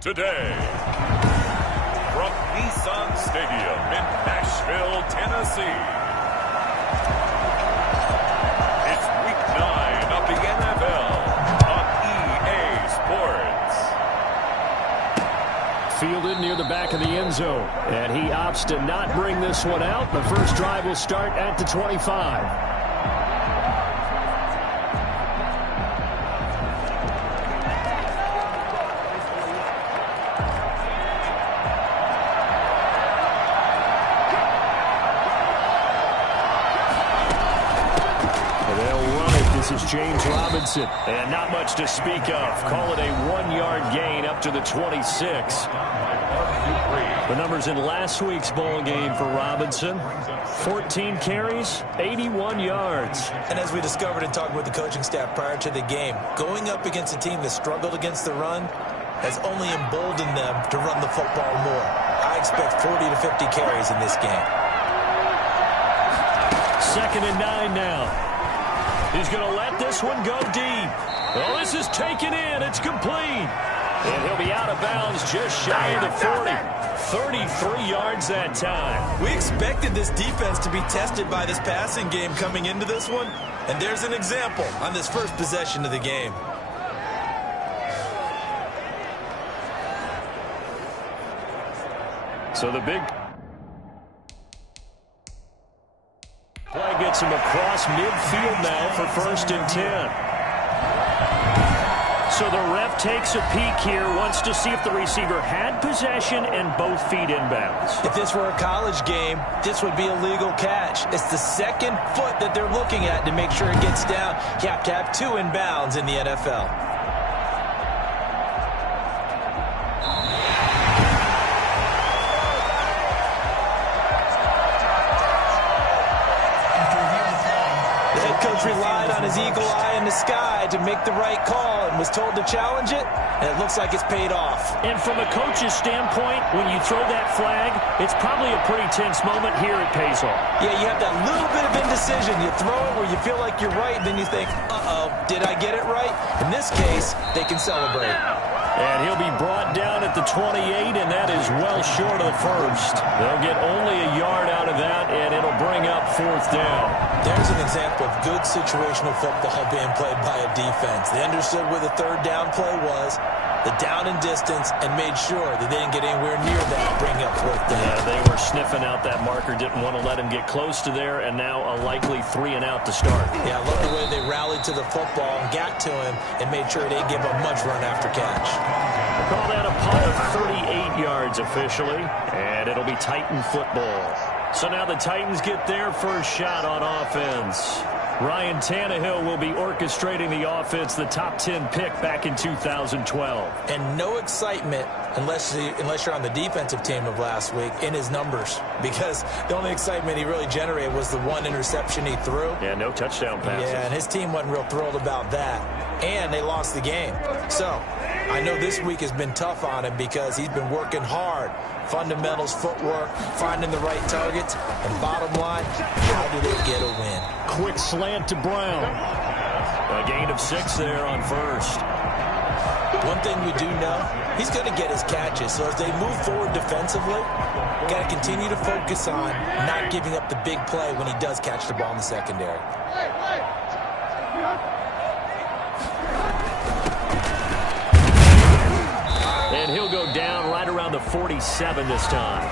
today. From Nissan Stadium in Nashville, Tennessee. It's Week 9 of the NFL on EA Sports. Fielded near the back of the end zone, and he opts to not bring this one out. The first drive will start at the 25. This is James Robinson, and not much to speak of. Call it a 1-yard gain up to the 26. The numbers in last week's ball game for Robinson: 14 carries, 81 yards. And as we discovered in talking with the coaching staff prior to the game, going up against a team that struggled against the run has only emboldened them to run the football more. I expect 40 to 50 carries in this game. 2nd and 9 now. He's going to let this one go deep. Well, this is taken in. It's complete. And he'll be out of bounds just shy of the 40. 33 yards that time. We expected this defense to be tested by this passing game coming into this one. And there's an example on this first possession of the game. So the big play gets him across midfield now for 1st and 10. So the ref takes a peek here, wants to see if the receiver had possession and both feet inbounds. If this were a college game, this would be a legal catch. It's the second foot that they're looking at to make sure it gets down. You have to have 2 inbounds in the NFL. Relied on his eagle eye in the sky to make the right call and was told to challenge it, and it looks like it's paid off. And from a coach's standpoint, when you throw that flag, it's probably a pretty tense moment. Here it pays off. Yeah, you have that little bit of indecision. You throw it where you feel like you're right, then you think, uh-oh, did I get it right? In this case, they can celebrate. And he'll be brought down at the 28, and that is well short of the first. They'll get only a yard out of that, and it'll bring up 4th down. There's an example of good situational football being played by a defense. They understood where the 3rd down play was, the down and distance, and made sure that they didn't get anywhere near that, bring up 4th down. Yeah, they were sniffing out that marker, didn't want to let him get close to there, and now a likely 3 and out to start. Yeah, I love the way they rallied to the football and got to him and made sure they didn't give him much run after catch. We'll call that a punt of 38 yards officially, and it'll be Titan football. So now the Titans get their first shot on offense. Ryan Tannehill will be orchestrating the offense, the top 10 pick back in 2012. And no excitement unless you're on the defensive team of last week in his numbers, because the only excitement he really generated was the 1 interception he threw. Yeah, no touchdown passes. Yeah, and his team wasn't real thrilled about that. And they lost the game. So I know this week has been tough on him because he's been working hard. Fundamentals, footwork, finding the right targets, and bottom line, how do they get a win? Quick slant to Brown. A gain of 6 there on 1st. One thing we do know, he's going to get his catches. So as they move forward defensively, got to continue to focus on not giving up the big play when he does catch the ball in the secondary. And he'll go down right around the 47 this time.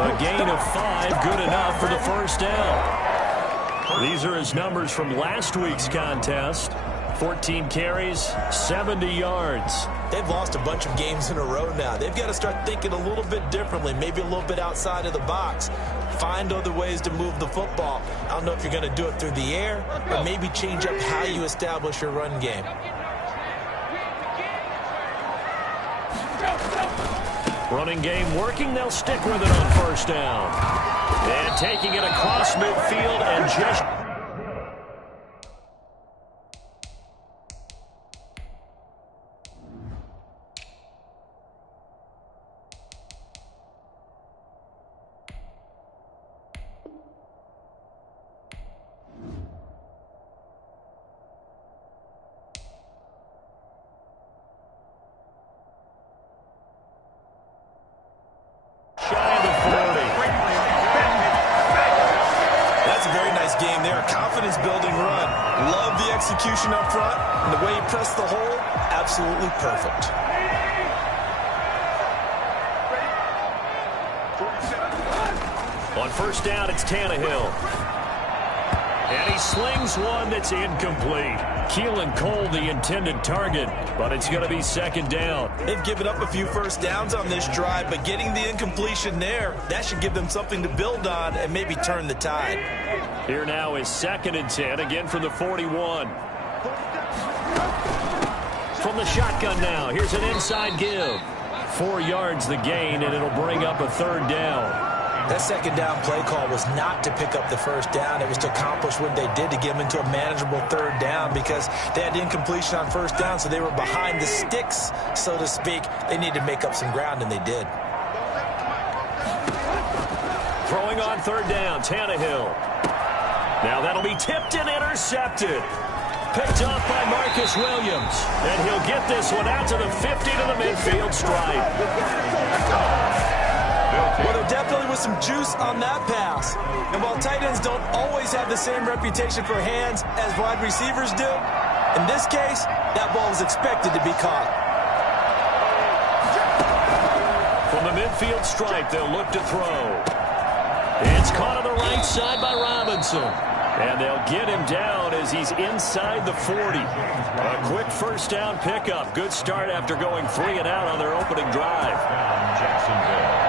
A gain of 5, good enough for the 1st down. These are his numbers from last week's contest. 14 carries, 70 yards. They've lost a bunch of games in a row now. They've got to start thinking a little bit differently, maybe a little bit outside of the box. Find other ways to move the football. I don't know if you're going to do it through the air, or maybe change up how you establish your run game. Running game working. They'll stick with it on 1st down. And taking it across midfield and just... confidence-building run. Love the execution up front, and the way he pressed the hole, absolutely perfect. On first down, it's Tannehill. And he slings one that's incomplete. Keelan Cole, the intended target, but it's going to be second down. They've given up a few first downs on this drive, but getting the incompletion there, that should give them something to build on and maybe turn the tide. Here now is 2nd and 10, again from the 41. From the shotgun now, here's an inside give. 4 yards the gain, and it'll bring up a 3rd down. That second down play call was not to pick up the first down. It was to accomplish what they did to get them into a manageable 3rd down because they had incompletion on first down, so they were behind the sticks, so to speak. They needed to make up some ground, and they did. Throwing on 3rd down, Tannehill. Now that'll be tipped and intercepted. Picked off by Marcus Williams. And he'll get this one out to the 50 to the midfield stripe. Well, there definitely was some juice on that pass. And while tight ends don't always have the same reputation for hands as wide receivers do, in this case, that ball was expected to be caught. From the midfield stripe, they'll look to throw. It's caught on the right side by Robinson. And they'll get him down as he's inside the 40. A quick first down pickup. Good start after going 3 and out on their opening drive. Jacksonville.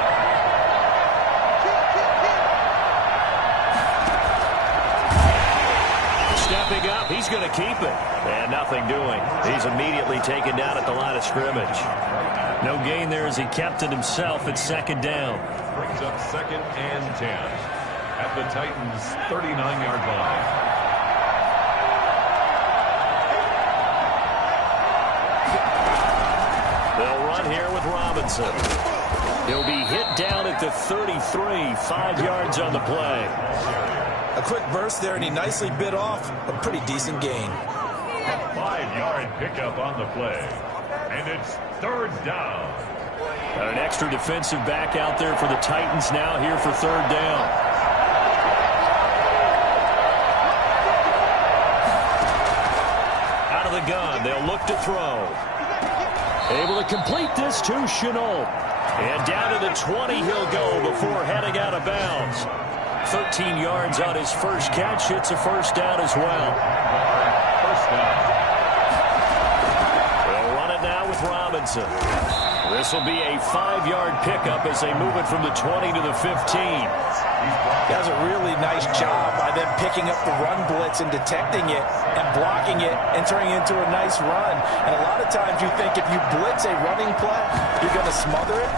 Stepping up, he's going to keep it. And nothing doing. He's immediately taken down at the line of scrimmage. No gain there as he kept it himself at 2nd down. Brings up 2nd and 10 at the Titans' 39-yard line. They'll run here with Robinson. He'll be hit down at the 33, 5 yards on the play. A quick burst there, and he nicely bit off a pretty decent gain. A 5-yard pickup on the play. And it's 3rd down. An extra defensive back out there for the Titans now here for 3rd down. Out of the gun, they'll look to throw. Able to complete this to Shenault. And down to the 20 he'll go before heading out of bounds. 13 yards on his first catch. It's a first down as well. First down. They'll run it now with Robinson. This will be a 5-yard pickup as they move it from the 20 to the 15. That was a really nice job by them picking up the run blitz and detecting it and blocking it and turning it into a nice run. And a lot of times you think if you blitz a running play, you're going to smother it.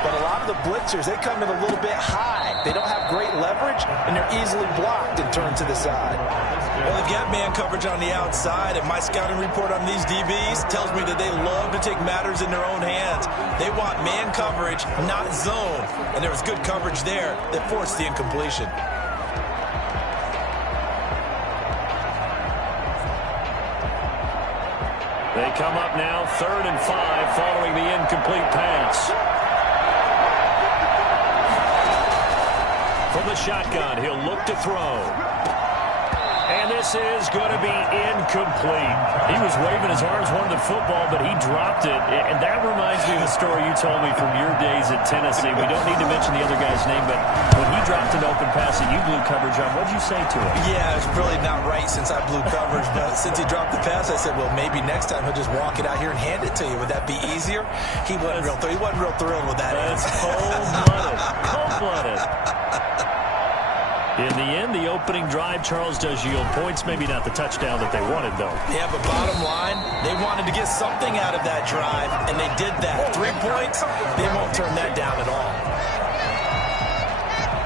But a lot of the blitzers, they come in a little bit high. They don't have great leverage, and they're easily blocked and turned to the side. Well, they've got man coverage on the outside, and my scouting report on these DBs tells me that they love to take matters in their own hands. They want man coverage, not zone. And there was good coverage there that forced the incompletion. They come up now 3rd and 5 following the incomplete pass. From the shotgun, he'll look to throw. And this is going to be incomplete. He was waving his arms, wanted the football, but he dropped it. And that reminds me of the story you told me from your days at Tennessee. We don't need to mention the other guy's name, but when he dropped an open pass that you blew coverage on, what did you say to him? Yeah, it's really not right since I blew coverage, but since he dropped the pass, I said, well, maybe next time he'll just walk it out here and hand it to you. Would that be easier? He wasn't real thrilled with that. That's cold-blooded. Cold-blooded. In the end, the opening drive, Charles, does yield points. Maybe not the touchdown that they wanted, though. Yeah, but bottom line, they wanted to get something out of that drive, and they did that. 3 points, they won't turn that down at all.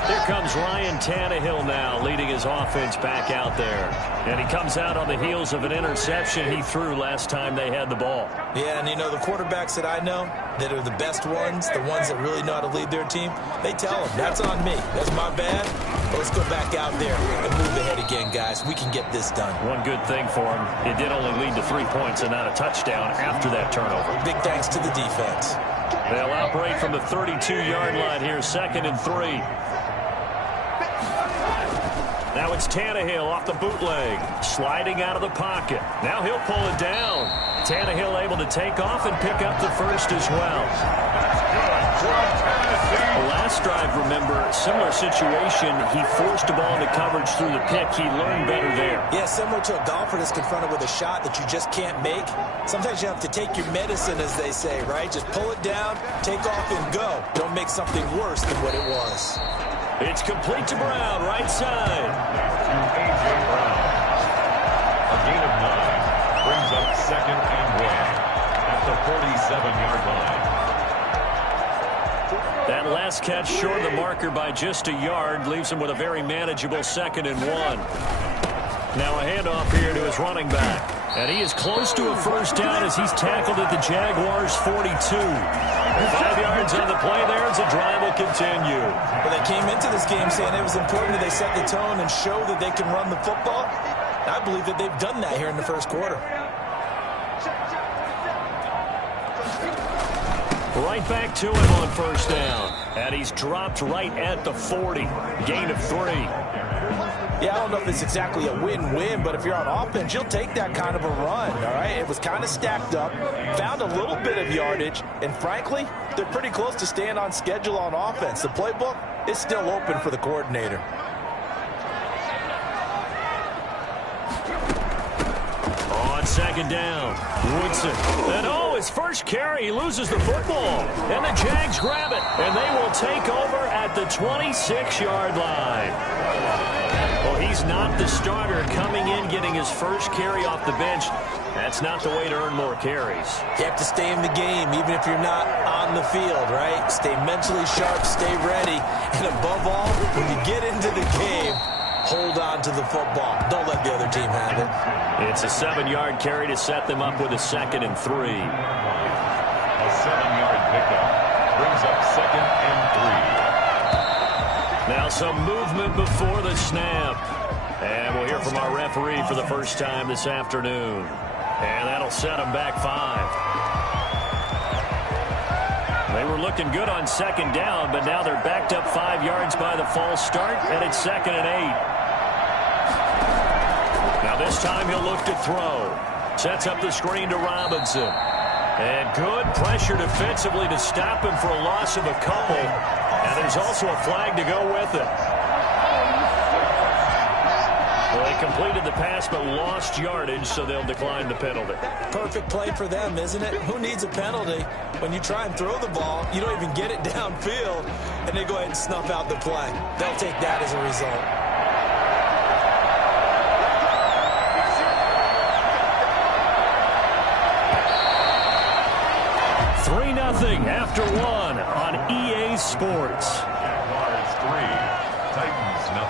Here comes Ryan Tannehill now, leading his offense back out there. And he comes out on the heels of an interception he threw last time they had the ball. Yeah, and you know, the quarterbacks that I know that are the best ones, the ones that really know how to lead their team, they tell them, that's on me. That's my bad. But let's go back out there and move ahead again, guys. We can get this done. One good thing for him, it did only lead to 3 points and not a touchdown after that turnover. Big thanks to the defense. They'll operate from the 32-yard line here, 2nd and 3. Now it's Tannehill off the bootleg, sliding out of the pocket. Now he'll pull it down. Tannehill able to take off and pick up the first as well. The last drive, remember, similar situation. He forced the ball into coverage through the pick. He learned better there. Yeah, similar to a golfer that's confronted with a shot that you just can't make. Sometimes you have to take your medicine, as they say, right? Just pull it down, take off, and go. Don't make something worse than what it was. It's complete to Brown, right side. A.J. Brown. A gain of 9 brings up 2nd and 1 at the 47-yard line. That last catch short of the marker by just a yard leaves him with a very manageable 2nd and 1. Now a handoff here to his running back. And he is close to a first down as he's tackled at the Jaguars' 42. 5 yards on the play there as the drive will continue. Well, they came into this game saying it was important that they set the tone and show that they can run the football. I believe that they've done that here in the first quarter. Right back to him on first down. And he's dropped right at the 40. Gain of 3. Yeah, I don't know if it's exactly a win-win, but if you're on offense, you'll take that kind of a run, all right? It was kind of stacked up, found a little bit of yardage, and frankly, they're pretty close to staying on schedule on offense. The playbook is still open for the coordinator. On second down, Woodson. And his first carry, he loses the football. And the Jags grab it, and they will take over at the 26-yard line. Well, he's not the starter coming in, getting his first carry off the bench. That's not the way to earn more carries. You have to stay in the game, even if you're not on the field, right? Stay mentally sharp, stay ready. And above all, when you get into the game, hold on to the football. Don't let the other team have it. It's a 7-yard carry to set them up with a 2nd and 3. A 7-yard pickup brings up 2nd and 3. Now some movement before the snap. And we'll hear from our referee for the first time this afternoon. And that'll set them back 5. They were looking good on second down, but now they're backed up 5 yards by the false start, and it's 2nd and 8. Now this time he'll look to throw. Sets up the screen to Robinson. And good pressure defensively to stop him for a loss of a couple. And there's also a flag to go with it. Well, they completed the pass but lost yardage, so they'll decline the penalty. Perfect play for them, isn't it? Who needs a penalty? When you try and throw the ball, you don't even get it downfield, and they go ahead and snuff out the play. They'll take that as a result. 3-0 after 1 on EA Sports. Jaguars 3, Titans 0.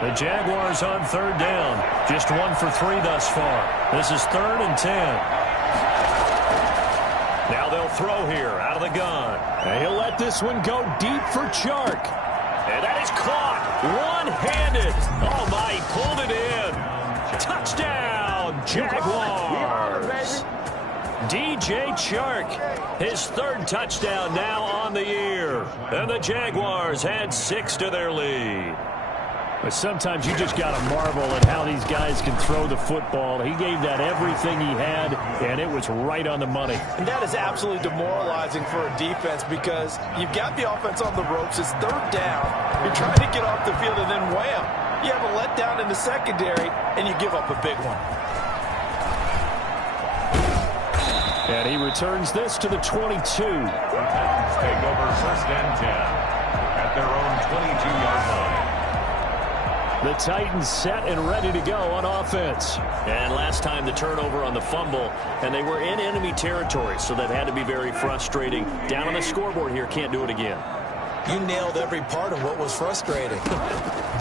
The Jaguars on third down. Just 1 for 3 thus far. This is 3rd and 10. Now they'll throw here out of the gun. And he'll let this one go deep for Chark. And that is caught one-handed. Oh, my, he pulled it in. Touchdown, Jaguars. DJ Chark, his 3rd touchdown now on the year. And the Jaguars add 6 to their lead. But sometimes you just got to marvel at how these guys can throw the football. He gave that everything he had, and it was right on the money. And that is absolutely demoralizing for a defense because you've got the offense on the ropes. It's 3rd down. You're trying to get off the field, and then wham, you have a letdown in the secondary, and you give up a big one. And he returns this to the 22. The Titans take over 1st and 10 at their own 22-yard line. The Titans set and ready to go on offense. And last time the turnover on the fumble, and they were in enemy territory, so that had to be very frustrating. Down on the scoreboard here, can't do it again. You nailed every part of what was frustrating.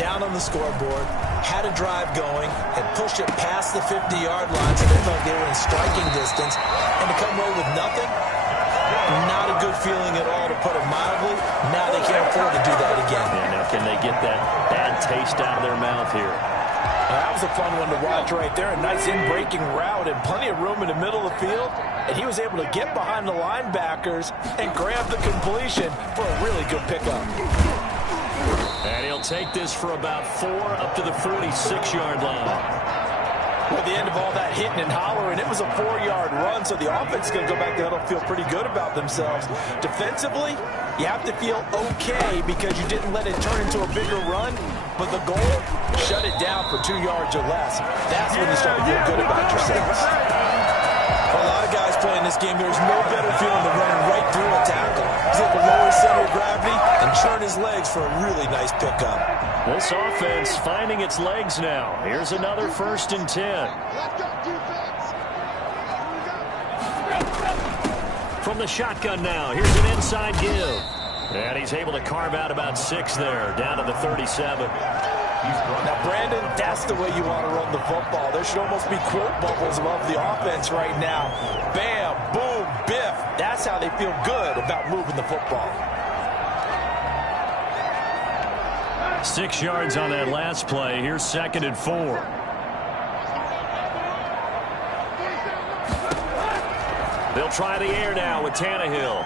Down on the scoreboard, had a drive going, had pushed it past the 50-yard line, so they felt they were in striking distance, and to come away with nothing, not a good feeling at all, to put it mildly. Now they can't afford to do that again. Yeah, now can they get that bad taste out of their mouth here? That was a fun one to watch right there. A nice in-breaking route and plenty of room in the middle of the field. And he was able to get behind the linebackers and grab the completion for a really good pickup. And he'll take this for about 4 up to the 46-yard line. At the end of all that hitting and hollering, it was a 4-yard run, so the offense is going to go back there and feel pretty good about themselves. Defensively, you have to feel okay because you didn't let it turn into a bigger run, but the goal, shut it down for 2 yards or less. That's when you start to feel good about yourselves. For a lot of guys playing this game, there's no better feeling than running right through a tackle. He's able to lower his center of gravity and churn his legs for a really nice pickup. This offense finding its legs now. Here's another 1st and 10. From the shotgun now, here's an inside give. And he's able to carve out about 6 there, down to the 37. Now, Brandon, that's the way you want to run the football. There should almost be quote bubbles above the offense right now. Bam, boom, biff. That's how they feel good about moving the football. 6 yards on that last play. Here's 2nd and 4. They'll try the air now with Tannehill.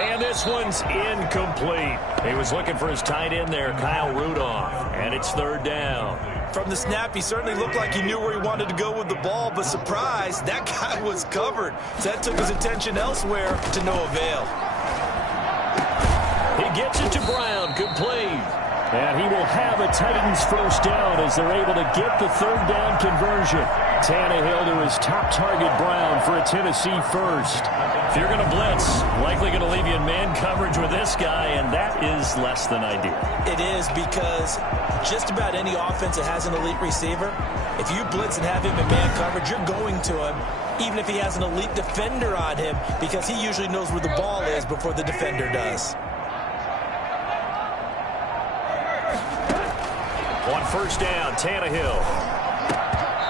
And this one's incomplete. He was looking for his tight end there, Kyle Rudolph. And it's 3rd down. From the snap, he certainly looked like he knew where he wanted to go with the ball, but surprise, that guy was covered. So that took his attention elsewhere to no avail. He gets it to Brown, complete. And he will have a Titans 1st down as they're able to get the 3rd down conversion. Tannehill to his top target, Brown, for a Tennessee 1st. If you're going to blitz, likely going to leave you in man coverage with this guy, and that is less than ideal. It is, because just about any offense that has an elite receiver, if you blitz and have him in man coverage, you're going to him, even if he has an elite defender on him, because he usually knows where the ball is before the defender does. On 1st down, Tannehill.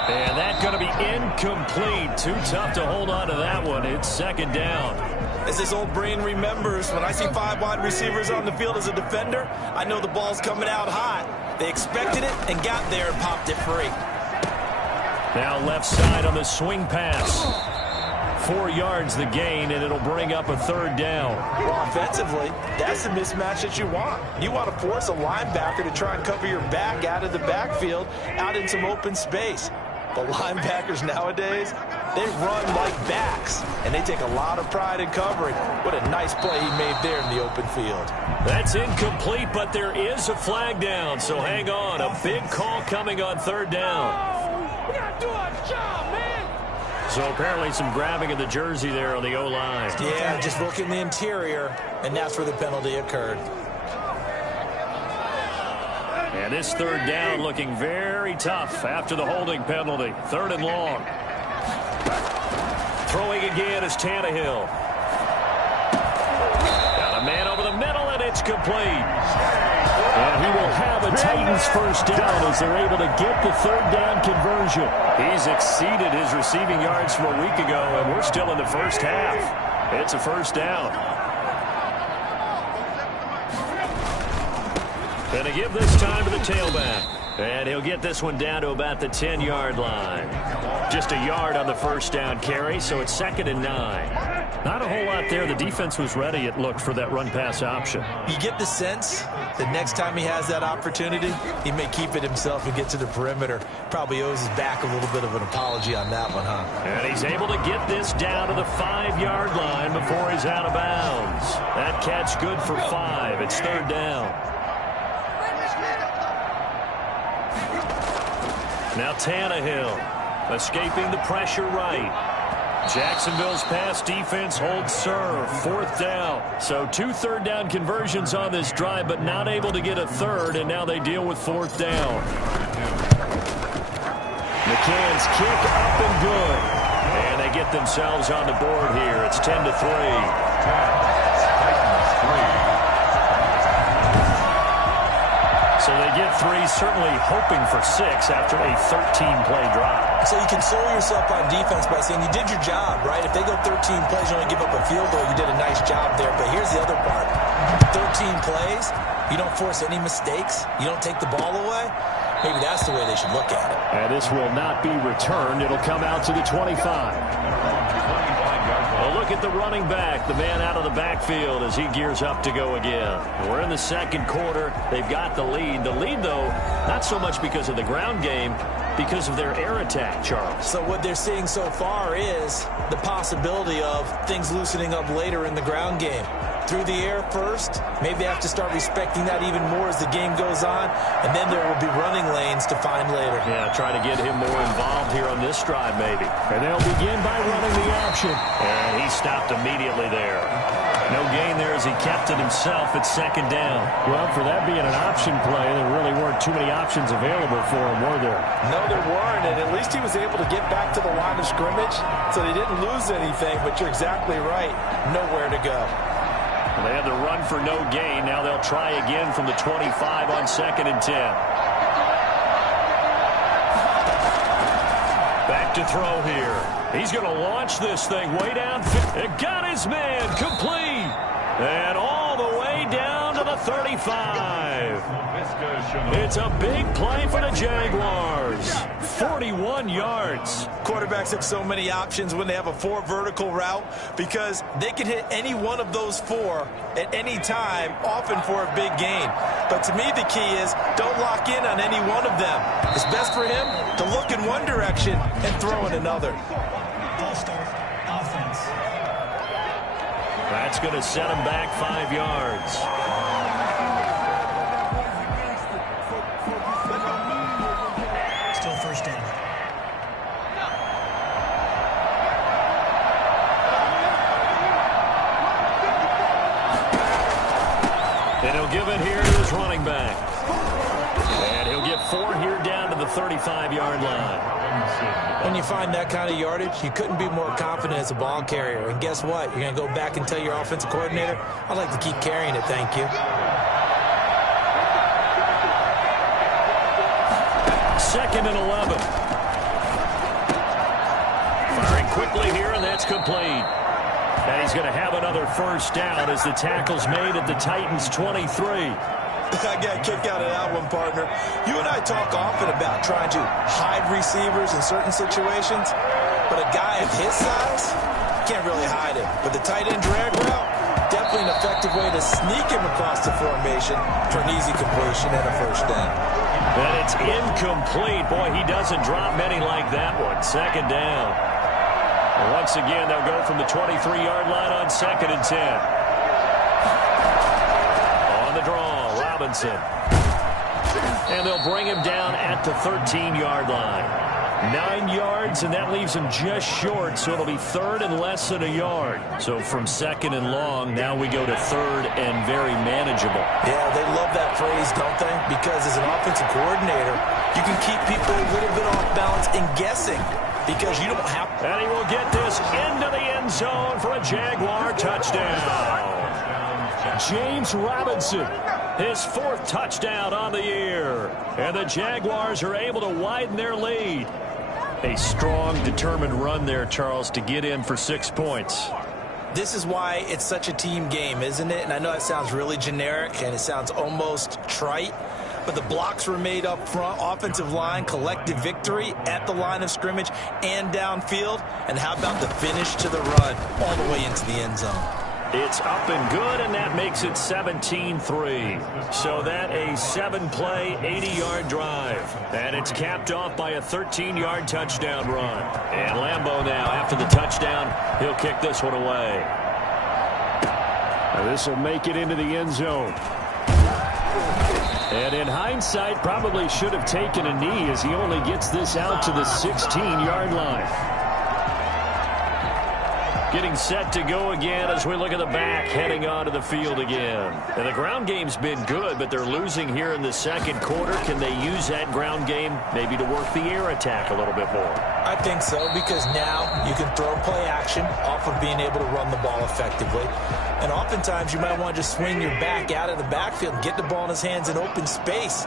And that's going to be incomplete. Too tough to hold on to that one. It's 2nd down. As this old brain remembers, when I see 5 wide receivers on the field as a defender, I know the ball's coming out hot. They expected it and got there and popped it free. Now left side on the swing pass. 4 yards the gain, and it'll bring up a 3rd down. Well, offensively, that's the mismatch that you want. You want to force a linebacker to try and cover your back out of the backfield, out in some open space. The linebackers nowadays, they run like backs, and they take a lot of pride in covering. What a nice play he made there in the open field. That's incomplete, but there is a flag down, so hang on. A big call coming on 3rd down. We got to do our job, man. So apparently some grabbing of the jersey there on the O-line. Yeah, just look in the interior, and that's where the penalty occurred. And this 3rd down looking very tough after the holding penalty. 3rd and long. Throwing again is Tannehill. Got a man over the middle, and it's complete. And he will have a Titans 1st down as they're able to get the 3rd down conversion. He's exceeded his receiving yards from a week ago, and we're still in the 1st half. It's a 1st down. Going to give this time to the tailback. And he'll get this one down to about the 10-yard line. Just a yard on the 1st down carry, so it's 2nd and 9. Not a whole lot there. The defense was ready, it looked, for that run-pass option. You get the sense that next time he has that opportunity, he may keep it himself and get to the perimeter. Probably owes his back a little bit of an apology on that one, huh? And he's able to get this down to the 5-yard line before he's out of bounds. That catch good for 5. It's 3rd down. Now Tannehill escaping the pressure right. Jacksonville's pass defense holds serve. 4th down. So 2 3rd down conversions on this drive, but not able to get a 3rd, and now they deal with 4th down. McCann's kick up and good. And they get themselves on the board here. It's 10-3. So they get 3, certainly hoping for 6 after a 13-play drive. So you console yourself on defense by saying you did your job, right? If they go 13 plays, you only give up a field goal, you did a nice job there. But here's the other part. 13 plays, you don't force any mistakes, you don't take the ball away. Maybe that's the way they should look at it. And this will not be returned. It'll come out to the 25. Well, look at the running back, the man out of the backfield as he gears up to go again. We're in the second quarter. They've got the lead. The lead, though, not so much because of the ground game, because of their air attack, Charles. So what they're seeing so far is the possibility of things loosening up later in the ground game. Through the air first, maybe they have to start respecting that even more as the game goes on, and then there will be running lanes to find later. Yeah, try to get him more involved here on this drive, maybe. And they'll begin by running the option. And he stopped immediately there. No gain there as he kept it himself at second down. Well, for that being an option play, there really weren't too many options available for him, were there? No, there weren't, and at least he was able to get back to the line of scrimmage, so they didn't lose anything, but you're exactly right. Nowhere to go. Well, they had the run for no gain. Now they'll try again from the 25 on 2nd and 10. Back to throw here. He's going to launch this thing way down. It got his man complete. And all the way down to the 35. It's a big play for the Jaguars. 41 yards. Quarterbacks have so many options when they have a 4 vertical route because they can hit any one of those 4 at any time, often for a big gain. But to me, the key is don't lock in on any one of them. It's best for him to look in one direction and throw in another. That's going to set him back 5 yards. Still first down. And he'll give it here to his running back. And he'll get 4 here down to the 35-yard line. When you find that kind of yardage, you couldn't be more confident as a ball carrier. And guess what? You're going to go back and tell your offensive coordinator, I'd like to keep carrying it, thank you. 2nd and 11. Firing quickly here, and that's complete. And he's going to have another first down as the tackle's made at the Titans' 23. I got a kick out of that one, partner. You and I talk often about trying to hide receivers in certain situations, but a guy of his size can't really hide him. But the tight end drag route, definitely an effective way to sneak him across the formation for an easy completion and a first down. And it's incomplete. Boy, he doesn't drop many like that one. 2nd down. And once again, they'll go from the 23-yard line on 2nd and 10. On the draw. And they'll bring him down at the 13-yard line. 9 yards, and that leaves him just short, so it'll be 3rd and less than a yard. So from 2nd and long, now we go to 3rd and very manageable. Yeah, they love that phrase, don't they? Because as an offensive coordinator, you can keep people a little bit off balance and guessing because you don't have... And he will get this into the end zone for a Jaguar touchdown. James Robinson. His 4th touchdown on the year. And the Jaguars are able to widen their lead. A strong, determined run there, Charles, to get in for 6 points. This is why it's such a team game, isn't it? And I know it sounds really generic and it sounds almost trite, but the blocks were made up front, offensive line, collective victory at the line of scrimmage and downfield. And how about the finish to the run all the way into the end zone? It's up and good, and that makes it 17-3. So that a 7-play, 80-yard drive. And it's capped off by a 13-yard touchdown run. And Lambeau now, after the touchdown, he'll kick this one away. This will make it into the end zone. And in hindsight, probably should have taken a knee as he only gets this out to the 16-yard line. Getting set to go again as we look at the back, heading onto the field again. And the ground game's been good, but they're losing here in the second quarter. Can they use that ground game maybe to work the air attack a little bit more? I think so, because now you can throw play action off of being able to run the ball effectively. And oftentimes you might want to just swing your back out of the backfield and get the ball in his hands in open space.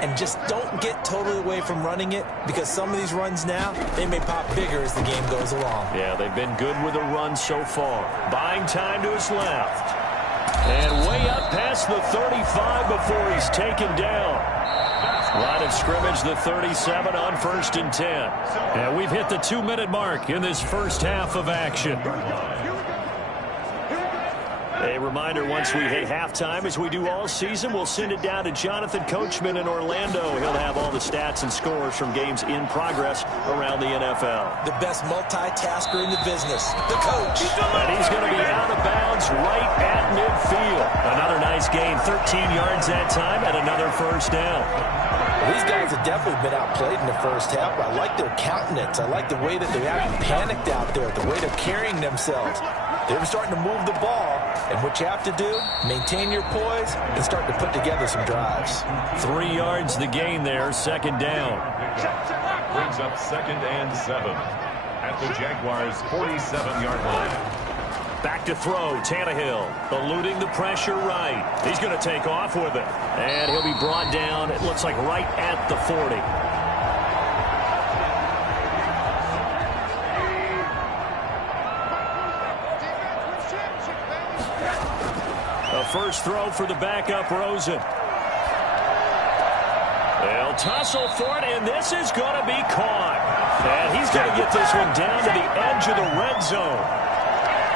And just don't get totally away from running it, because some of these runs now, they may pop bigger as the game goes along. Yeah, they've been good with a run so far. Buying time to his left. And way up past the 35 before he's taken down. Line of scrimmage, the 37 on 1st and 10. And we've hit the 2-minute mark in this first half of action. A reminder, once we hit halftime, as we do all season, we'll send it down to Jonathan Coachman in Orlando. He'll have all the stats and scores from games in progress around the NFL. The best multitasker in the business, the coach. And he's going to be out of bounds right at midfield. Another nice gain, 13 yards that time, and another first down. These guys have definitely been outplayed in the first half. I like their countenance. I like the way that they're acting panicked out there, the way they're carrying themselves. They're starting to move the ball, and what you have to do, maintain your poise and start to put together some drives. 3 yards the gain there, second down. Brings up 2nd and 7 at the Jaguars' 47-yard line. Back to throw, Tannehill, eluding the pressure right. He's going to take off with it. And he'll be brought down, it looks like right at the 40. A first throw for the backup, Rosen. They'll tussle for it, and this is going to be caught. And he's going to get this one down to the edge of the red zone.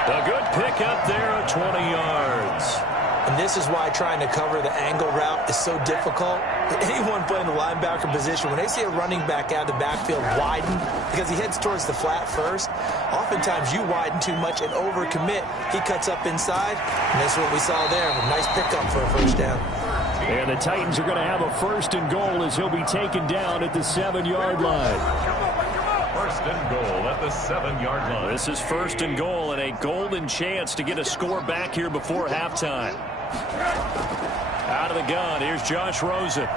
A good pickup there at 20 yards. And this is why trying to cover the angle route is so difficult. Anyone playing the linebacker position, when they see a running back out of the backfield widen, because he heads towards the flat first, oftentimes you widen too much and overcommit. He cuts up inside, and that's what we saw there. A nice pickup for a first down. And the Titans are going to have a 1st and goal as he'll be taken down at the 7-yard line. 1st and goal at the 7-yard line. This is 1st and goal and a golden chance to get a score back here before halftime. Out of the gun, here's Josh Rosen.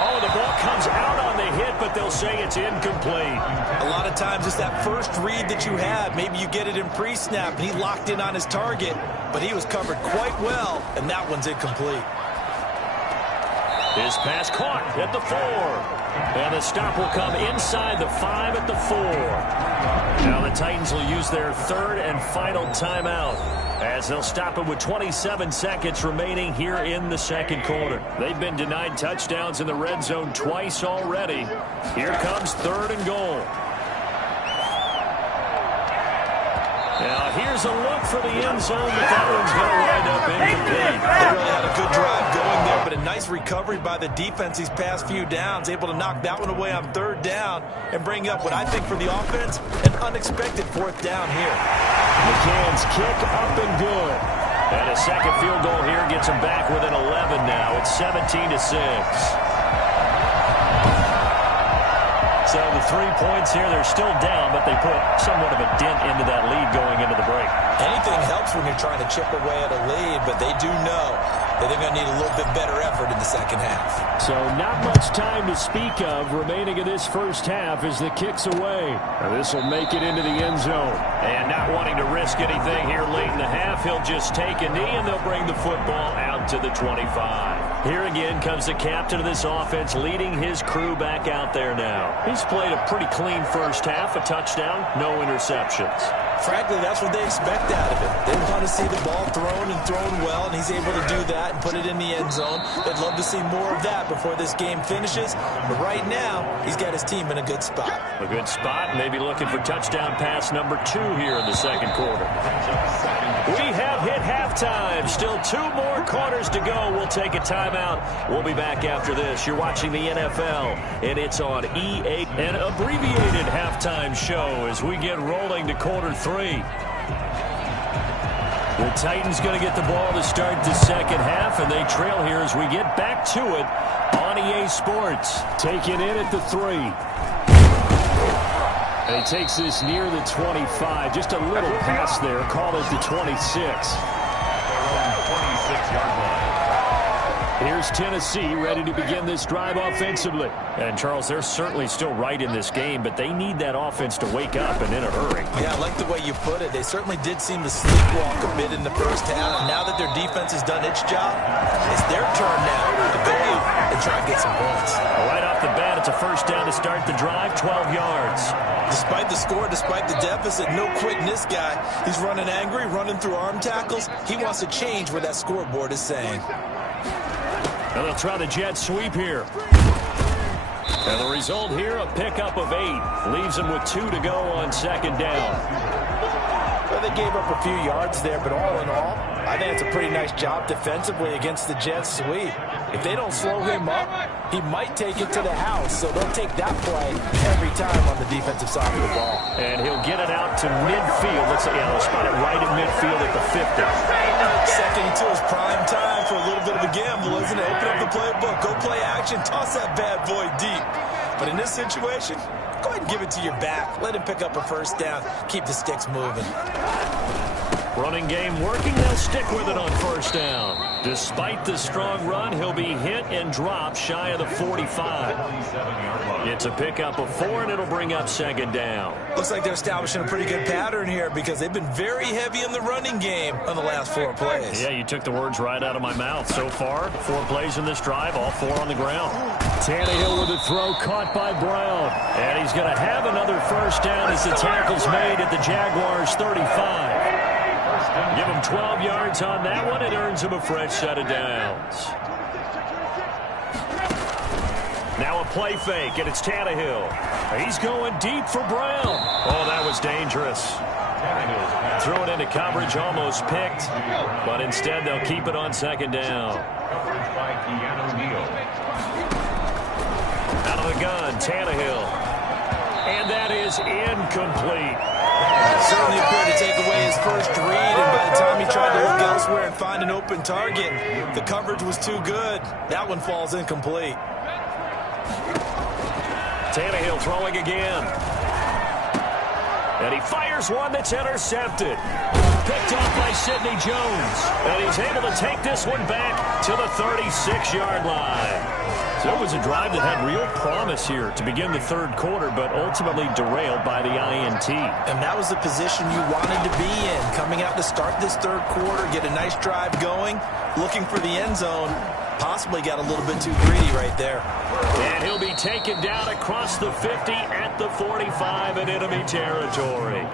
Oh, the ball comes out on the hit, but they'll say it's incomplete. A lot of times it's that first read that you have. Maybe you get it in pre-snap, and he locked in on his target, but he was covered quite well, and that one's incomplete. His pass caught at the 4. And the stop will come inside the 5 at the 4. Now the Titans will use their 3rd and final timeout as they'll stop it with 27 seconds remaining here in the second quarter. They've been denied touchdowns in the red zone twice already. Here comes 3rd and goal. Now here's a look for the end zone, but that one's going to wind up incomplete. They really had a good drive going there, but a nice recovery by the defense these past few downs, able to knock that one away on 3rd down and bring up what I think for the offense, an unexpected 4th down here. McCann's kick up and good. And a second field goal here gets them back within 11 now. It's 17-6. So the 3 points here, they're still down, but they put somewhat of a dent into that lead going into the break. Anything helps when you're trying to chip away at a lead, but they do know that they're going to need a little bit better effort in the second half. So not much time to speak of remaining in this first half as the kick's away. This will make it into the end zone. And not wanting to risk anything here late in the half, he'll just take a knee and they'll bring the football out to the 25. Here again comes the captain of this offense leading his crew back out there now. He's played a pretty clean first half, a touchdown, no interceptions. Frankly, that's what they expect out of it. They want to see the ball thrown and thrown well, and he's able to do that and put it in the end zone. They'd love to see more of that before this game finishes. But right now, he's got his team in a good spot. A good spot, maybe looking for touchdown pass number 2 here in the second quarter. We have hit halftime. Still 2 more quarters to go. We'll take a timeout. We'll be back after this. You're watching the NFL, and it's on EA, an abbreviated halftime show as we get rolling to quarter 3. The Titans going to get the ball to start the second half, and they trail here as we get back to it on EA Sports. Taken in at the 3. And he takes this near the 25. Just a little pass there. Call it the 26. Their own 26-yard line. Here's Tennessee ready to begin this drive offensively. And, Charles, they're certainly still right in this game, but they need that offense to wake up and in a hurry. Yeah, I like the way you put it. They certainly did seem to sleepwalk a bit in the first half. Now that their defense has done its job, it's their turn now to go out and try and get some points. Right off the bat, it's a first down to start the drive, 12 yards. Despite the score, despite the deficit, no quitting this guy. He's running angry, running through arm tackles. He wants to change what that scoreboard is saying. And they'll try the jet sweep here. And the result here, a pickup of 8. Leaves them with 2 to go on second down. Well, they gave up a few yards there, but all in all, I think it's a pretty nice job defensively against the jet sweep. If they don't slow him up, he might take it to the house. So they'll take that play every time on the defensive side of the ball. And he'll get it out to midfield. Let's say, they'll spot it right at midfield at the 50. Second and 2 is prime time for a little bit of a gamble, isn't it? Open up the playbook, go play action, toss that bad boy deep. But in this situation, go ahead and give it to your back. Let him pick up a first down. Keep the sticks moving. Running game working. They'll stick with it on first down. Despite the strong run, he'll be hit and dropped shy of the 45. It's a pickup of 4, and it'll bring up second down. Looks like they're establishing a pretty good pattern here because they've been very heavy in the running game on the last 4 plays. Yeah, you took the words right out of my mouth. So far, 4 plays in this drive, all 4 on the ground. Tannehill with a throw caught by Brown. And he's going to have another first down as the tackle's made at the Jaguars' 35. Give him 12 yards on that one. It earns him a fresh set of downs. Now a play fake, and it's Tannehill. He's going deep for Brown. Oh, that was dangerous. Throw it into coverage, almost picked. But instead, they'll keep it on second down. Coverage by Keanu Neal. Out of the gun, Tannehill. And that is incomplete. Certainly appeared to take away his first read, and by the time he tried to look elsewhere and find an open target, the coverage was too good. That one falls incomplete. Tannehill throwing again. And he fires one that's intercepted. Picked off by Sidney Jones. And he's able to take this one back to the 36-yard line. So it was a drive that had real promise here to begin the third quarter, but ultimately derailed by the INT. And that was the position you wanted to be in. Coming out to start this third quarter, get a nice drive going, looking for the end zone. Possibly got a little bit too greedy right there. And he'll be taken down across the 50 at the 45 in enemy territory.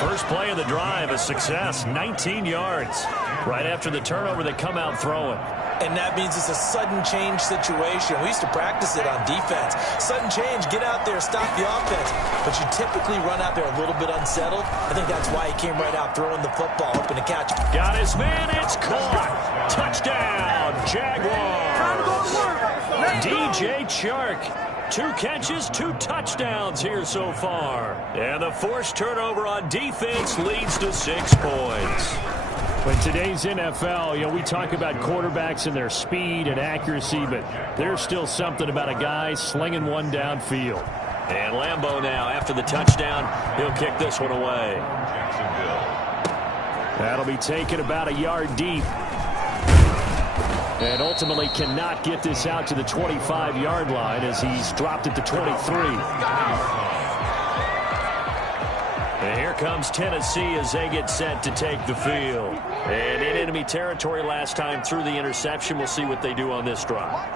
First play of the drive, a success, 19 yards. Right after the turnover, they come out throwing. And that means it's a sudden change situation. We used to practice it on defense. Sudden change, get out there, stop the offense. But you typically run out there a little bit unsettled. I think that's why he came right out throwing the football, hoping to catch it. Got his man, it's caught. Touchdown, Jaguars. DJ Chark. 2 catches, 2 touchdowns here so far. And the forced turnover on defense leads to 6 points. In today's NFL, we talk about quarterbacks and their speed and accuracy, but there's still something about a guy slinging one downfield. And Lambeau now, after the touchdown, he'll kick this one away. That'll be taken about a yard deep. And ultimately cannot get this out to the 25-yard line as he's dropped at the 23. And here comes Tennessee as they get set to take the field. And in enemy territory last time through the interception. We'll see what they do on this drive.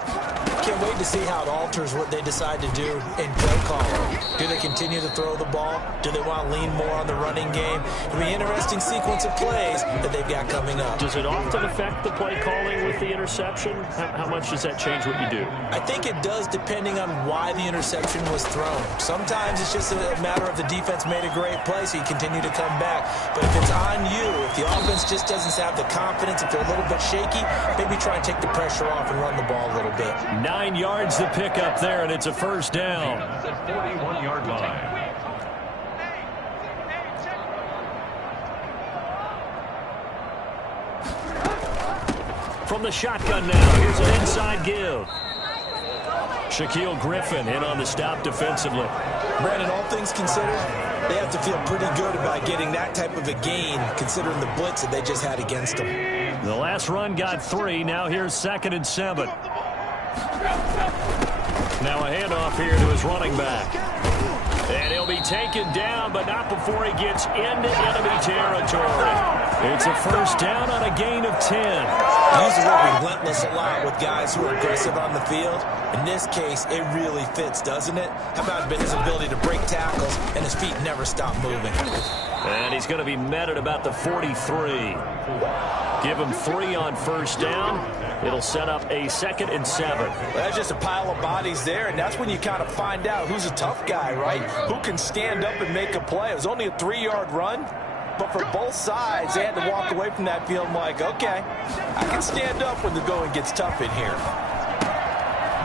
Can't wait to see how it alters what they decide to do in play calling. Do they continue to throw the ball? Do they want to lean more on the running game? It'll be an interesting sequence of plays that they've got coming up. Does it often affect the play calling with the interception? How much does that change what you do? I think it does depending on why the interception was thrown. Sometimes it's just a matter of the defense made a great play, so you continue to come back. But if it's on you, if the offense just doesn't have the confidence, if they're a little bit shaky, maybe try and take the pressure off and run the ball a little bit. 9 yards to pick up there, and it's a first down. The 41-yard line. From the shotgun now, here's an inside give. Shaquille Griffin in on the stop defensively. Brandon, all things considered, they have to feel pretty good about getting that type of a gain, considering the blitz that they just had against them. The last run got 3. Now here's 2nd and 7. Now a handoff here to his running back. And he'll be taken down, but not before he gets into enemy territory. It's a first down on a gain of 10. These are relentless a lot with guys who are aggressive on the field. In this case, it really fits, doesn't it? How about his ability to break tackles and his feet never stop moving? And he's going to be met at about the 43. Give him 3 on first down. It'll set up a 2nd and 7. Well, that's just a pile of bodies there, and that's when you kind of find out who's a tough guy, right? Who can stand up and make a play. It was only a 3-yard run, but for both sides, they had to walk away from that field like, okay, I can stand up when the going gets tough in here.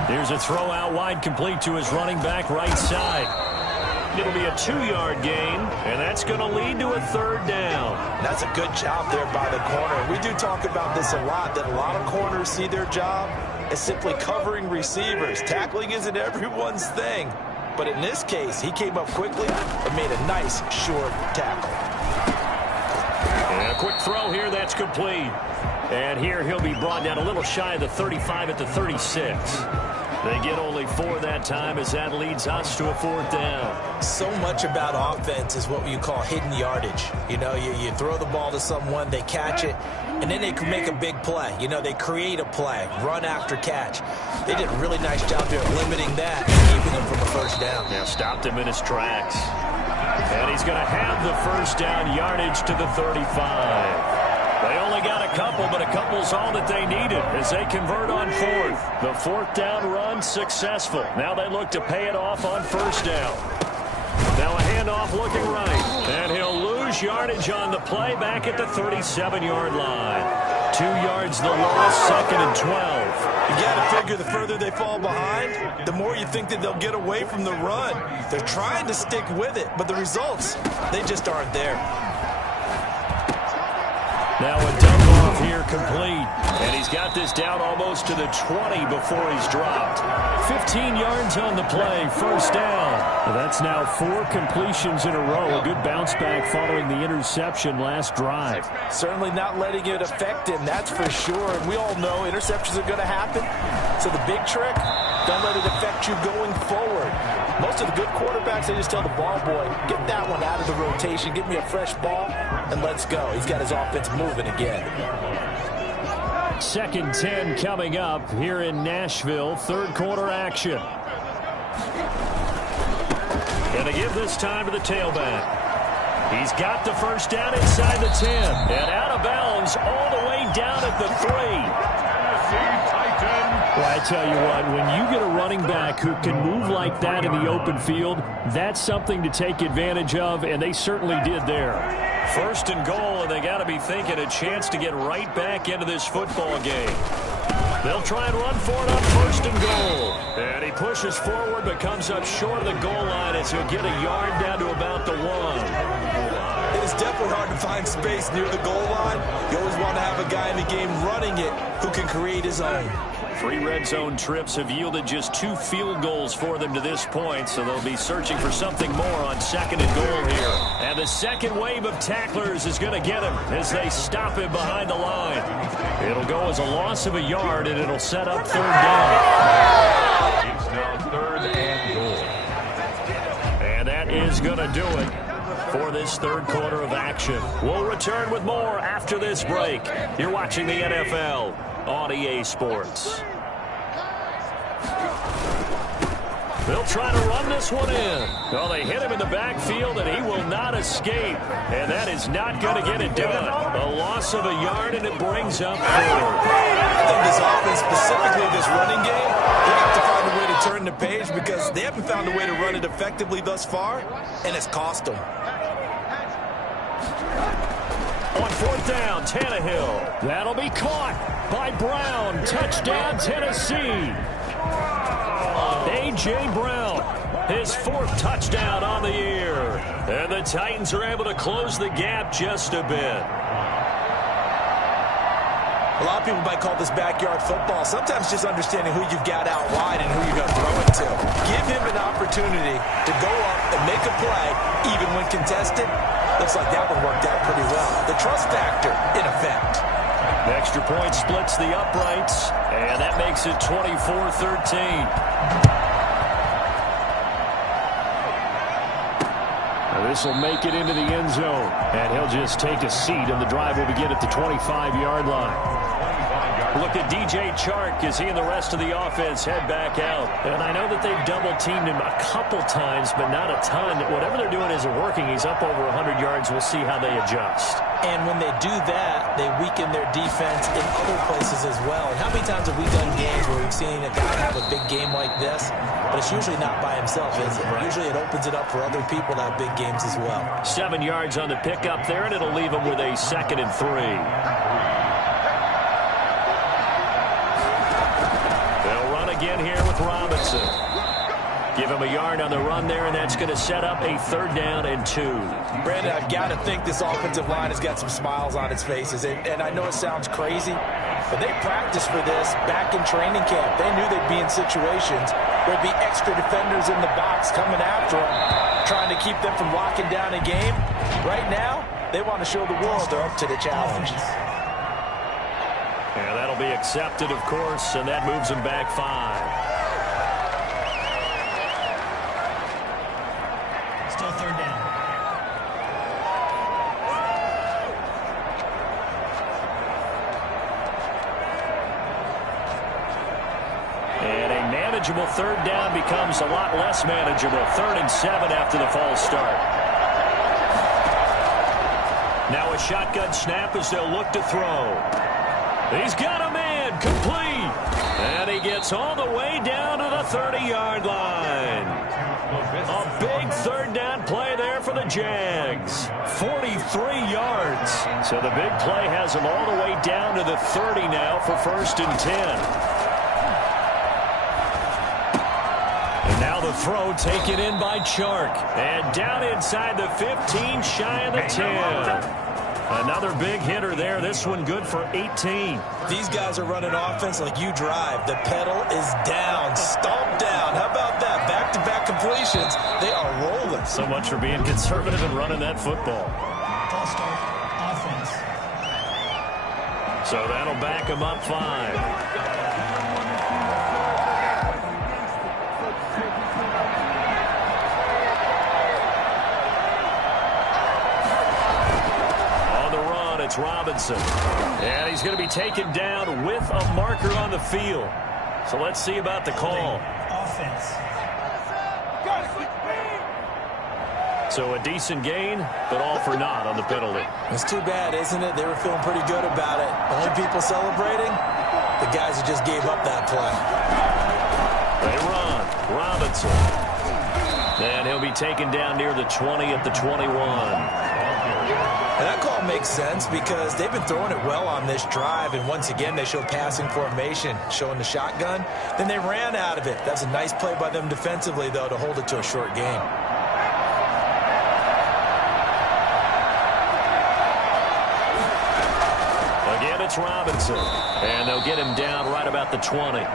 Here's a throw out wide, complete to his running back right side. It'll be a 2-yard gain, and that's going to lead to a 3rd down. That's a good job there by the corner. We do talk about this a lot, that a lot of corners see their job as simply covering receivers. Tackling isn't everyone's thing. But in this case, he came up quickly and made a nice, short tackle. And a quick throw here, that's complete. And here he'll be brought down a little shy of the 35 at the 36. They get only 4 that time as that leads us to a 4th down. So much about offense is what you call hidden yardage. You know, you throw the ball to someone, they catch it, and then they can make a big play. You know, they create a play, run after catch. They did a really nice job there of limiting that and keeping him from a 1st down. Now stopped him in his tracks. And he's going to have the 1st down yardage to the 35. They only got a couple, but a couple's all that they needed as they convert on 4th. The 4th down run successful. Now they look to pay it off on 1st down. Now a handoff looking right. And he'll lose yardage on the play back at the 37-yard line. 2 yards the loss, 2nd and 12. You got to figure the further they fall behind, the more you think that they'll get away from the run. They're trying to stick with it, but the results, they just aren't there. Now a dump off here complete. And he's got this down almost to the 20 before he's dropped. 15 yards on the play, 1st down. Well, that's now 4 completions in a row. A good bounce back following the interception last drive. Certainly not letting it affect him, that's for sure. And we all know interceptions are going to happen. So the big trick, don't let it affect you going forward. Most of the good quarterbacks, they just tell the ball boy, get that one out of the rotation, get me a fresh ball, and let's go. He's got his offense moving again. 2nd 10 coming up here in Nashville. 3rd quarter action. Gonna give this time to the tailback. He's got the 1st down inside the 10. And out of bounds all the way down at the 3. Well, I tell you what, when you get a running back who can move like that in the open field, that's something to take advantage of, and they certainly did there. 1st and goal, and they got to be thinking a chance to get right back into this football game. They'll try and run for it on 1st and goal. And he pushes forward but comes up short of the goal line as he'll get a yard down to about the 1. It is definitely hard to find space near the goal line. You always want to have a guy in the game running it who can create his own. 3 red zone trips have yielded just 2 field goals for them to this point, so they'll be searching for something more on 2nd and goal here. And the 2nd wave of tacklers is going to get him as they stop him behind the line. It'll go as a loss of a yard, and it'll set up 3rd down. It's now 3rd and goal. And that is going to do it for this 3rd quarter of action. We'll return with more after this break. You're watching the NFL on EA Sports. They'll try to run this one in. Well, they hit him in the backfield, and he will not escape. And that is not going to get it done. A loss of a yard, and it brings up 4. I think this offense, specifically this running game, they have to find a way to turn the page because they haven't found a way to run it effectively thus far, and it's cost them. On 4th down, Tannehill. That'll be caught by Brown. Touchdown, Tennessee. A.J. Brown, his 4th touchdown on the year. And the Titans are able to close the gap just a bit. A lot of people might call this backyard football. Sometimes just understanding who you've got out wide and who you're going to throw it to. Give him an opportunity to go up and make a play, even when contested. Looks like that one worked out pretty well. The trust factor in effect. The extra point splits the uprights, and that makes it 24-13. This will make it into the end zone, and he'll just take a seat, and the drive will begin at the 25-yard line. Look at DJ Chark as he and the rest of the offense head back out. And I know that they've double-teamed him a couple times, but not a ton. Whatever they're doing isn't working. He's up over 100 yards. We'll see how they adjust. And when they do that, they weaken their defense in other places as well. And how many times have we done games where we've seen a guy have a big game like this, but it's usually not by himself, is it? Usually it opens it up for other people to have big games as well. 7 yards on the pickup there, and it'll leave them with a 2nd and 3. They'll run again here with Robinson. Give him a yard on the run there, and that's going to set up a 3rd down and 2. Brandon, I've got to think this offensive line has got some smiles on its faces. And I know it sounds crazy, but they practiced for this back in training camp. They knew they'd be in situations where there'd be extra defenders in the box coming after them, trying to keep them from locking down a game. Right now, they want to show the world they're up to the challenge. And that'll be accepted, of course, and that moves them back 5. Still 3rd down. And a manageable 3rd down becomes a lot less manageable. 3rd and 7 after the false start. Now a shotgun snap as they'll look to throw. He's got a man, complete. And he gets all the way down to the 30-yard line. A big 3rd down play there for the Jags. 43 yards. So the big play has them all the way down to the 30 now for 1st and 10. And now the throw taken in by Chark. And down inside the 15, shy of the 10. Another big hitter there. This one good for 18. These guys are running offense like you drive. The pedal is down, stomped down. How about that? Back-to-back completions. They are rolling. So much for being conservative and running that football. False start. Offense. So that'll back them up 5. It's Robinson. And he's going to be taken down with a marker on the field. So let's see about the call. Offense. So a decent gain, but all for naught on the penalty. It's too bad, isn't it? They were feeling pretty good about it. Only people celebrating, the guys who just gave up that play. They run. Robinson. And he'll be taken down near the 20 at the 21. And that call makes sense because they've been throwing it well on this drive, and once again they show passing formation, showing the shotgun. Then they ran out of it. That's a nice play by them defensively, though, to hold it to a short game. Again, it's Robinson, and they'll get him down right about the 20.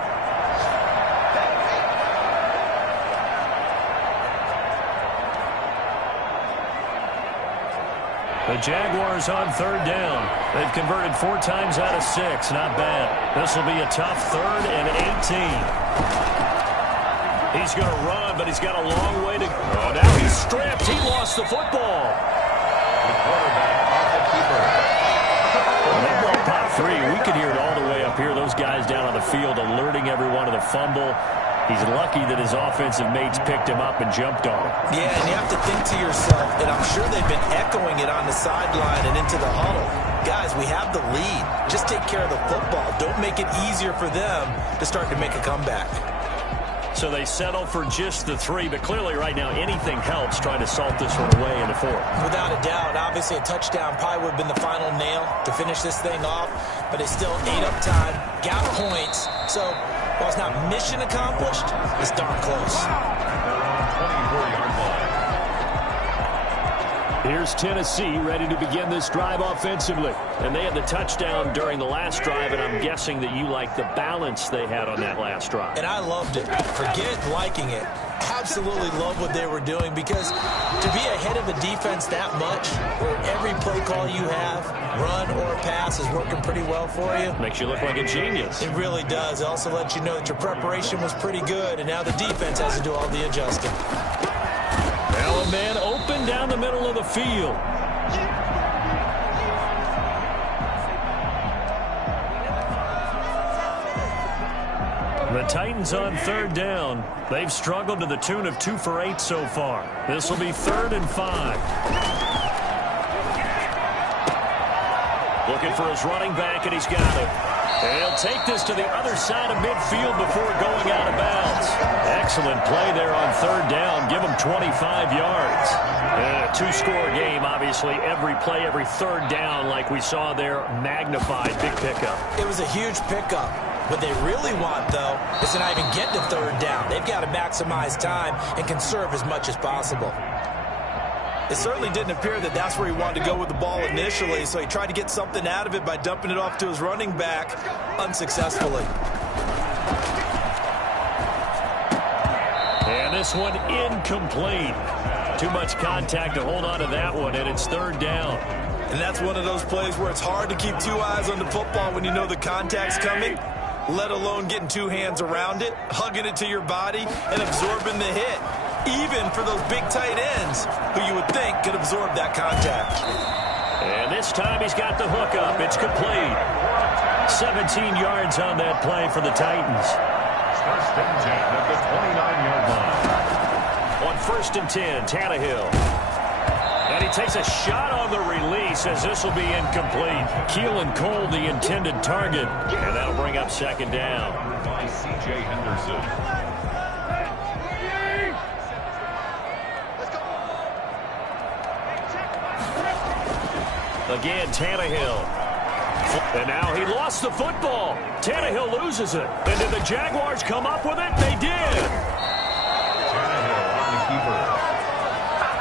The Jaguars on 3rd down. They've converted 4 times out of 6. Not bad. This will be a tough 3rd and 18. He's going to run, but he's got a long way to go. Oh, now he's stripped. He lost the football. The quarterback off the keeper. That ball popped 3. We could hear it all the way up here. Those guys down on the field alerting everyone of the fumble. He's lucky that his offensive mates picked him up and jumped on him. Yeah, and you have to think to yourself, and I'm sure they've been echoing it on the sideline and into the huddle. Guys, we have the lead. Just take care of the football. Don't make it easier for them to start to make a comeback. So they settle for just the 3, but clearly right now anything helps trying to salt this one away in the 4th. Without a doubt, obviously a touchdown probably would have been the final nail to finish this thing off, but it's still 8 up time, got points, so while it's not mission accomplished, it's darn close. 24-yard line. Here's Tennessee ready to begin this drive offensively. And they had the touchdown during the last drive, and I'm guessing that you like the balance they had on that last drive. And I loved it. Forget liking it. Absolutely love what they were doing, because to be ahead of the defense that much, where every play call you have, run or pass, is working pretty well for you. Makes you look like a genius. It really does. It also lets you know that your preparation was pretty good, and now the defense has to do all the adjusting. Now a man open down the middle of the field. The Titans on 3rd down. They've struggled to the tune of 2 for 8 so far. This will be 3rd and 5. Looking for his running back, and he's got it. And he'll take this to the other side of midfield before going out of bounds. Excellent play there on third down. Give him 25 yards. And a two-score game, obviously. Every play, every third down, like we saw there, magnified. Big pickup. It was a huge pickup. What they really want, though, is to not even get to third down. They've got to maximize time and conserve as much as possible. It certainly didn't appear that that's where he wanted to go with the ball initially, so he tried to get something out of it by dumping it off to his running back unsuccessfully. And this one incomplete. Too much contact to hold on to that one, and it's third down. And that's one of those plays where it's hard to keep two eyes on the football when you know the contact's coming, let alone getting two hands around it, hugging it to your body, and absorbing the hit. Even for those big tight ends who you would think could absorb that contact. And this time he's got the hook up. It's complete. 17 yards on that play for the Titans. First and 10 at the 29-yard line. On first and 10, Tannehill. And he takes a shot on the release as this will be incomplete. Keelan Cole, the intended target. And that'll bring up second down. By C.J. Henderson. Again, Tannehill. And now he lost the football. Tannehill loses it. And did the Jaguars come up with it? They did. Tannehill on the keeper.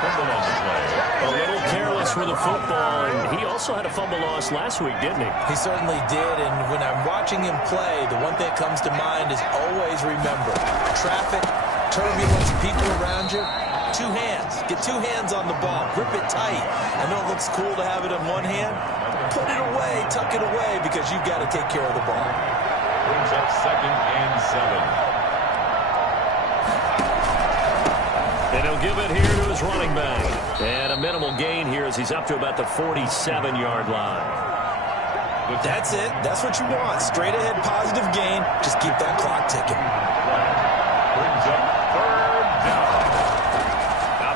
Fumble on the play. A little careless with the football. And he also had a fumble loss last week, didn't he? He certainly did. And when I'm watching him play, the one thing that comes to mind is always remember, traffic, turbulence, people around you. Two hands. Get two hands on the ball. Grip it tight. I know it looks cool to have it in one hand. Put it away. Tuck it away because you've got to take care of the ball. Brings up second and 7. And he'll give it here to his running back. And a minimal gain here as he's up to about the 47-yard line. That's it. That's what you want. Straight ahead positive gain. Just keep that clock ticking. Brings up third down.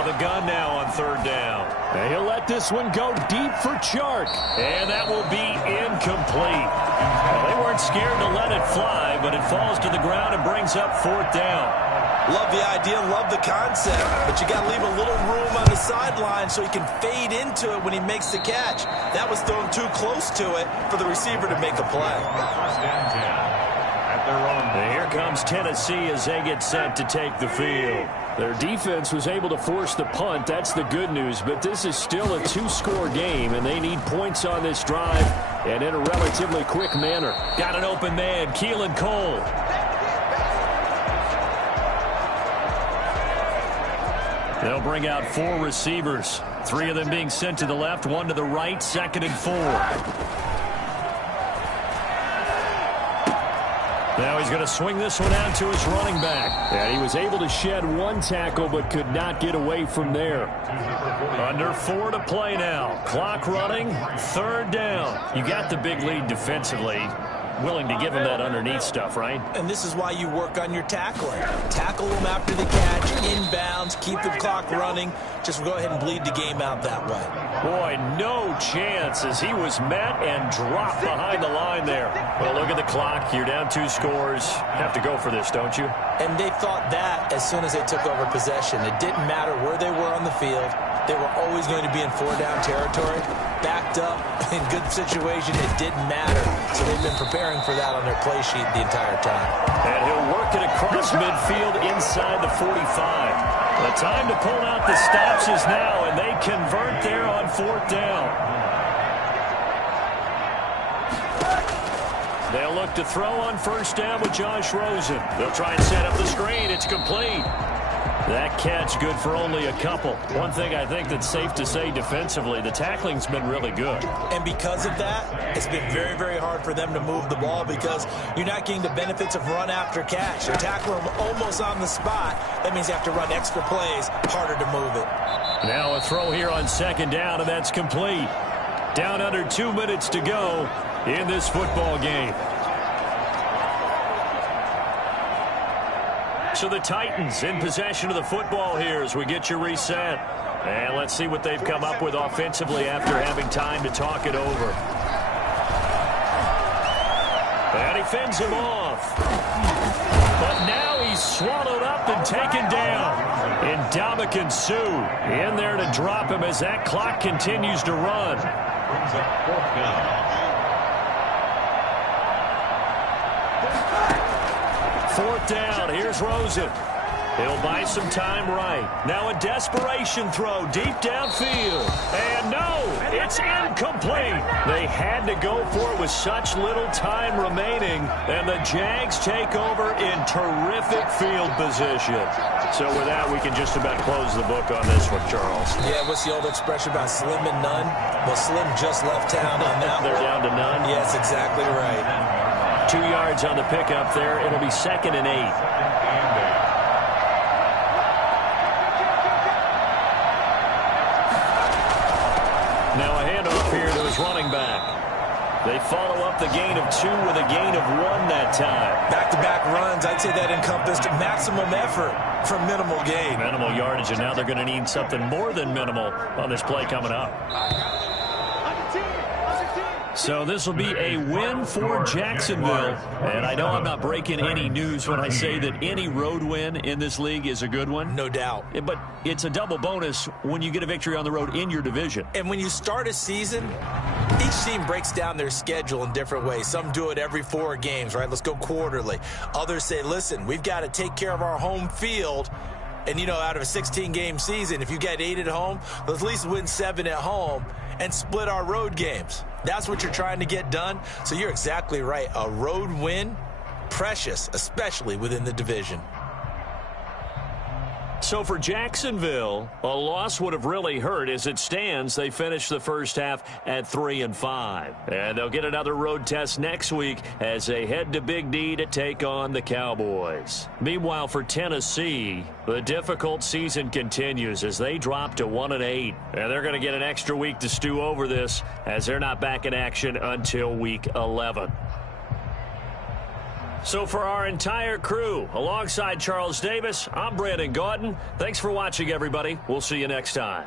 The gun now on third down. And he'll let this one go deep for Chark. And that will be incomplete. Well, they weren't scared to let it fly, but it falls to the ground and brings up fourth down. Love the idea, love the concept, but you got to leave a little room on the sideline so he can fade into it when he makes the catch. That was thrown too close to it for the receiver to make a play. First and 10 at their own. And here comes Tennessee as they get set to take the field. Their defense was able to force the punt. That's the good news. But this is still a two-score game, and they need points on this drive and in a relatively quick manner. Got an open man, Keelan Cole. They'll bring out four receivers. Three of them being sent to the left, one to the right, second and 4. Now he's going to swing this one out to his running back. And he was able to shed one tackle but could not get away from there. Under 4 to play now. Clock running, third down. You got the big lead defensively. Willing to give him that underneath stuff, right? And this is why you work on your tackling. Tackle him after the catch, inbounds, keep the clock running. Just go ahead and bleed the game out that way. Boy, no chance as he was met and dropped behind the line there. Well, look at the clock. You're down 2 scores. Have to go for this, don't you? And they thought that as soon as they took over possession. It didn't matter where they were on the field. They were always going to be in 4-down territory. Backed up, in good situation, it didn't matter. So they've been preparing for that on their play sheet the entire time. And he'll work it across midfield inside the 45. The time to pull out the stops is now, and they convert there on 4th down. They'll look to throw on 1st down with Josh Rosen. They'll try and set up the screen. It's complete. That catch good for only a couple. One thing I think that's safe to say defensively, the tackling's been really good. And because of that, it's been very, very hard for them to move the ball because you're not getting the benefits of run after catch. You're tackling them almost on the spot. That means you have to run extra plays, harder to move it. Now a throw here on 2nd down, and that's complete. Down under 2 minutes to go in this football game. So the Titans in possession of the football here as we get you reset. And let's see what they've come up with offensively after having time to talk it over. And he fends him off. But now he's swallowed up and taken down. Ndamukong Suh in there to drop him as that clock continues to run. Brings up 4th down. 4th down. Here's Rosen. He'll buy some time right. Now a desperation throw deep downfield. And no, it's incomplete. They had to go for it with such little time remaining. And the Jags take over in terrific field position. So with that, we can just about close the book on this one, Charles. Yeah, what's the old expression about slim and none? Well, Slim just left town on that. They're down to none? Yes, exactly right. 2 yards on the pickup there. It'll be 2nd and 8. Now a handoff here to his running back. They follow up the gain of 2 with a gain of 1 that time. Back-to-back runs, I'd say that encompassed maximum effort for minimal gain. Minimal yardage, and now they're going to need something more than minimal on this play coming up. So this will be a win for Jacksonville. And I know I'm not breaking any news when I say that any road win in this league is a good one. No doubt. But it's a double bonus when you get a victory on the road in your division. And when you start a season, each team breaks down their schedule in different ways. Some do it every 4 games, right? Let's go quarterly. Others say, listen, we've got to take care of our home field. And, you know, out of a 16-game season, if you get 8 at home, let's at least win 7 at home and split our road games. That's what you're trying to get done. So you're exactly right. A road win, precious, especially within the division. So for Jacksonville, a loss would have really hurt. As it stands, they finished the first half at 3-5. And they'll get another road test next week as they head to Big D to take on the Cowboys. Meanwhile, for Tennessee, the difficult season continues as they drop to 1-8. And they're going to get an extra week to stew over this as they're not back in action until week 11. So for our entire crew, alongside Charles Davis, I'm Brandon Gaudin. Thanks for watching, everybody. We'll see you next time.